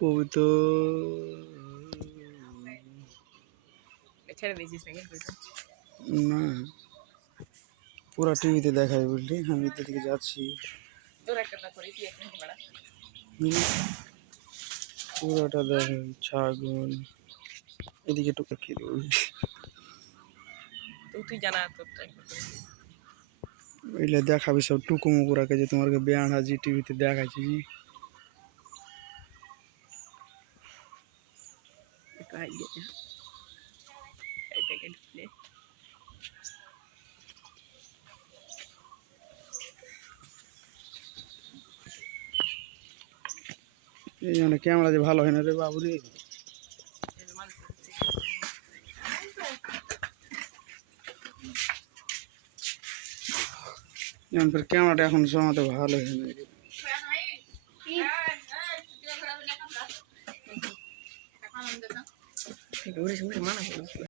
কবিতা ছেড়ে দিয়েছিস নাকি? না, পুরা টিভিতে দেখায় বুঝলি, আমি এদিকে যাচ্ছি পুরাটা দেখাই, ছাগল এদিকে টুকু খেয়ে বুঝলি, তুই জানা তো এগুলো দেখাবি সব টুকু মুকুরাকে যে তোমাকে বেয়ান হাজি টিভিতে দেখাচ্ছি। এই জন্য ক্যামেরা যে ভালো হয় না রে বাবু রে, ক্যামেরাটা এখন জমাতে ভালো হয় না। মানা